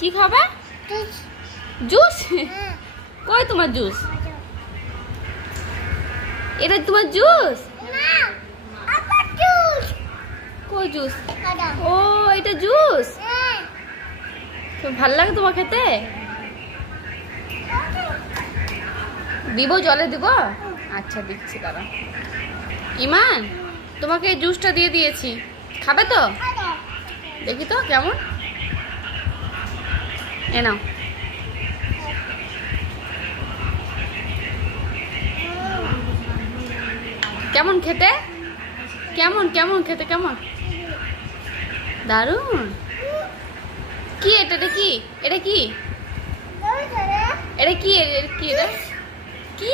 কি খাবে? জুস। কই তোমার জুস? এটা তোমার জুস? কই জুস? ও এটা জুস। ভাল লাগে তোমার খেতে? দিব, জলে দিব? আচ্ছা দিচ্ছি দাঁড়া। ইমান তোমাকে এই জুসটা দিয়ে দিয়েছি, খাবে তো? দেখি তো কেমন, এ নাও। কেমন খেতে? কেমন কেমন খেতে কেমন? দারুন। কি এটা? এটা কি? এটা কি? এটা কি? এটা কি? এটা কি?